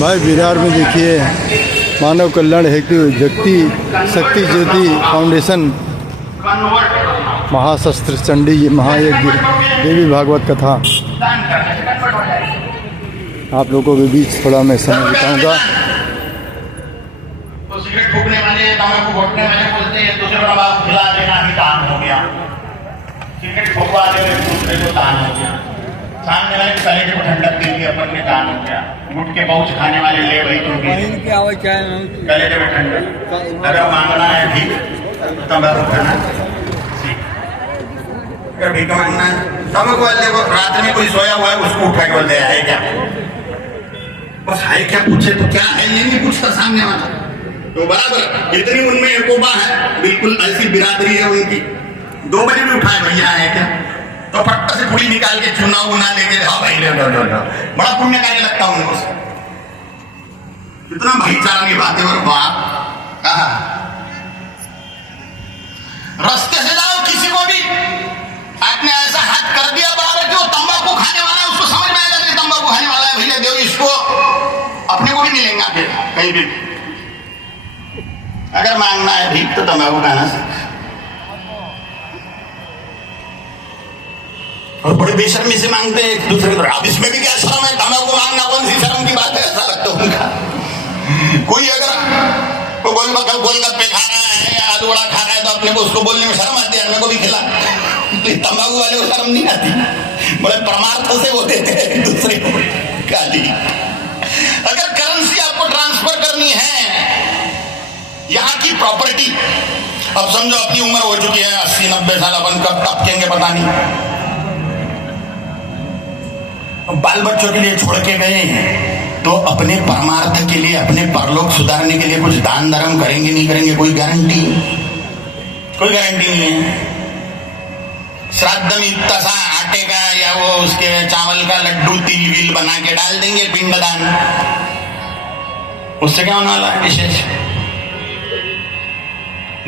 भाई विरार में देखिए मानव कल्याण हेतु जगती शक्ति ज्योति फाउंडेशन महाशस्त्र चंडी महायज्ञ देवी भागवत कथा। आप लोगों के बीच थोड़ा मैं समय बिताऊंगा। तो सिगरेट फूकने वाले तंबाकू घोटने वाले बोलते हैं दूसरे को आप खिला देना ही दान हो गया। सिगरेट फूकवा दे दूसरे को दान हो गया। सामने वाले गले को ठंडक दे दी अपन के दान हो गया। गुटके पहुंच खाने वाले ले भाई तुम गले को ठंडक। अगर मांगना है ठीक तंबाकू खाना अगर भीख मांगना है तंबाकू वाले को रात में कोई सोया हुआ है उसको उठा के बोलते है क्या बस है क्या पूछे तो क्या है ये नहीं पूछता सामने वाला। तो बराबर इतनी उनमें एकोबा है बिल्कुल ऐसी बिरादरी है उनकी। 2 बजे भी उठाए भैया है क्या तो फट्टा से पुड़ी निकाल के चुना उना लेके हाँ भाई ले बड़ा पुण्य कार्य लगता उनको। इतना भाईचारा की बातें और बाप कहा रास्ते से जाओ किसी को भी आपने ऐसा हाथ कर दिया बराबर कि वो तंबाकू खाने वाला है उसको समझ में आएगा कि तंबाकू खाने वाला है भैया देव इसको अपने को भी नहीं लेंगे फिर कहीं भी। अगर मांगना है भीख तो तंबाकू खाना सीख। और बड़े बेशर्मी से मांगते हैं एक दूसरे को। अब इसमें भी क्या शर्म है तंबाकू मांगना कौन सी शर्म की बात है ऐसा लगता है उनका। कोई अगर वो गोलगप्पे खा रहा है या आलू वड़ा खा रहा है तो अपने को उसको बोलने में शर्म आती है अपने को भी खिला। तंबाकू वाले को शर्म नहीं आती। बड़े परमार्थ से वो देते हैं एक दूसरे को गाली। अगर करेंसी आपको ट्रांसफर करनी है यहाँ की प्रॉपर्टी अब समझो अपनी उम्र हो चुकी है 80-90 साल अपन कब टपकेंगे पता नहीं। बाल बच्चों के लिए छोड़ के गए तो अपने परमार्थ के लिए अपने परलोक सुधारने के लिए कुछ दान धर्म करेंगे नहीं करेंगे कोई गारंटी नहीं है। श्राद्ध में इतना सा आटे का या वो उसके चावल का लड्डू तिल विल बना के डाल देंगे पिंडदान उससे क्या होने वाला है विशेष।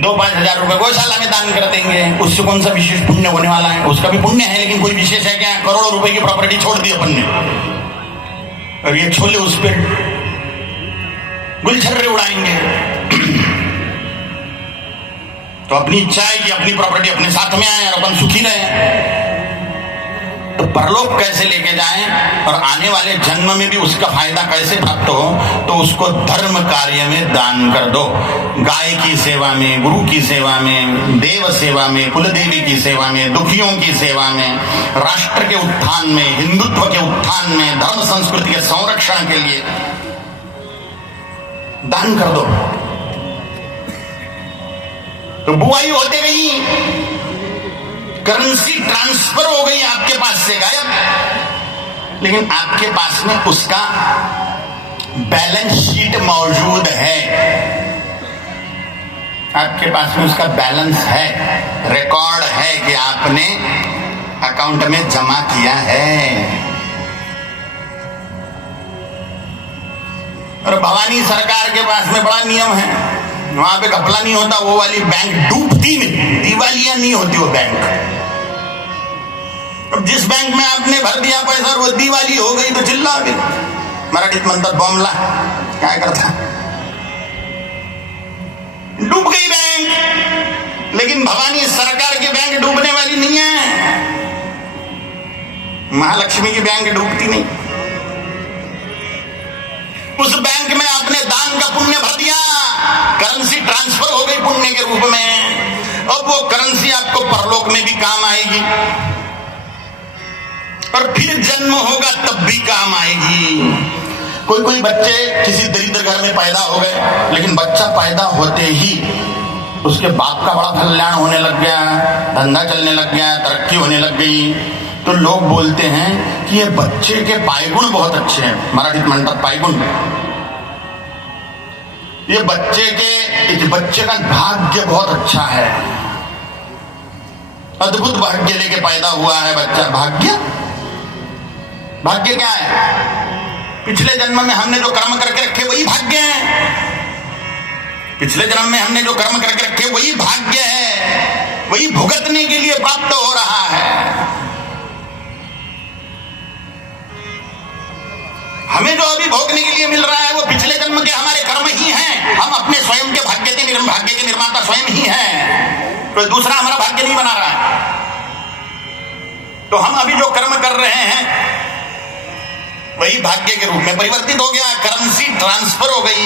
2-5 हजार रुपए गौशाला में दान कर देंगे उससे कौन सा विशेष पुण्य होने वाला है। उसका भी पुण्य है लेकिन कोई विशेष है क्या। करोड़ों रुपए की प्रॉपर्टी छोड़ दी अपन ने और ये छोले उस पर गुलछर्रे उड़ाएंगे। तो अपनी इच्छा है कि अपनी प्रॉपर्टी अपने साथ में आए और अपन सुखी रहे। तो परलोक कैसे लेके जाएं और आने वाले जन्म में भी उसका फायदा कैसे प्राप्त हो तो उसको धर्म कार्य में दान कर दो। गाय की सेवा में, गुरु की सेवा में, देव सेवा में, कुलदेवी की सेवा में, दुखियों की सेवा में, राष्ट्र के उत्थान में, हिंदुत्व के उत्थान में, धर्म संस्कृति के संरक्षण के लिए दान कर दो। तो बुआई होते गई करेंसी ट्रांसफर हो गई आपके पास से गायब लेकिन आपके पास में उसका बैलेंस शीट मौजूद है। आपके पास में उसका बैलेंस है रिकॉर्ड है कि आपने अकाउंट में जमा किया है। और भवानी सरकार के पास में बड़ा नियम है वहां पे घपला नहीं होता। वो वाली बैंक डूबती नहीं दिवालिया नहीं होती वो बैंक। अब जिस बैंक में आपने भर दिया पैसा और वो दिवाली हो गई तो चिल्ला भी मराठीत म्हणतात बॉम्बला क्या करता डूब गई बैंक। लेकिन भवानी सरकार की बैंक डूबने वाली नहीं है। महालक्ष्मी की बैंक डूबती नहीं। उस बैंक में आपने दान का पुण्य भर दिया करेंसी ट्रांसफर हो गई पुण्य के रूप में। अब वो करेंसी आपको परलोक में भी काम आएगी और फिर जन्म होगा तब भी काम आएगी। कोई बच्चे किसी दरिद्र घर में पैदा हो गए लेकिन बच्चा पैदा होते ही उसके बाप का बड़ा कल्याण होने लग गया, धंधा चलने लग गया, तरक्की होने लग गई तो लोग बोलते हैं कि ये बच्चे के पायगुण बहुत अच्छे हैं। मराठीत म्हणतात पायगुण। ये बच्चे का भाग्य बहुत अच्छा है। अद्भुत भाग्य लेके पैदा हुआ है बच्चा। भाग्य क्या है? पिछले जन्म में हमने जो कर्म करके रखे वही भाग्य है। पिछले जन्म में हमने जो कर्म करके रखे वही भाग्य है, वही भुगतने के लिए प्राप्त हो रहा है। हमें जो अभी भोगने के लिए मिल रहा है वो पिछले जन्म के हमारे कर्म ही हैं। हम अपने स्वयं के भाग्य के निर्माता स्वयं ही हैं, कोई दूसरा हमारा भाग्य नहीं बना रहा है। तो हम अभी जो कर्म कर रहे हैं वही भाग्य के रूप में परिवर्तित हो गया, करेंसी ट्रांसफर हो गई।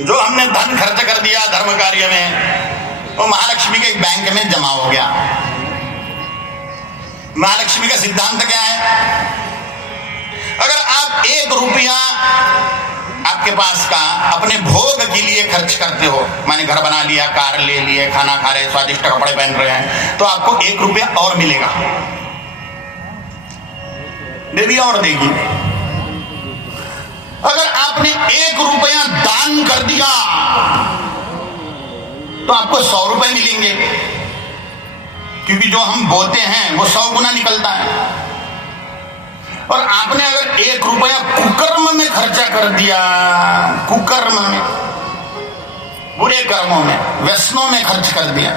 जो हमने धन खर्च कर दिया धर्म कार्य में, वो महालक्ष्मी के एक बैंक में जमा हो गया। महालक्ष्मी का सिद्धांत क्या है? अगर आप 1 रुपया आपके पास का अपने भोग के लिए खर्च करते हो, माने घर बना लिया, कार ले लिए, खाना खा रहे, स्वादिष्ट कपड़े पहन रहे हैं, तो आपको 1 रुपया और मिलेगा, देवी और देगी। अगर आपने 1 रुपया दान कर दिया तो आपको 100 रुपए मिलेंगे, क्योंकि जो हम बोते हैं वो 100 गुना निकलता है। और आपने अगर 1 रुपया कुकर्म में खर्चा कर दिया, कुकर्म में, बुरे कर्मों में, व्यसनों में खर्च कर दिया,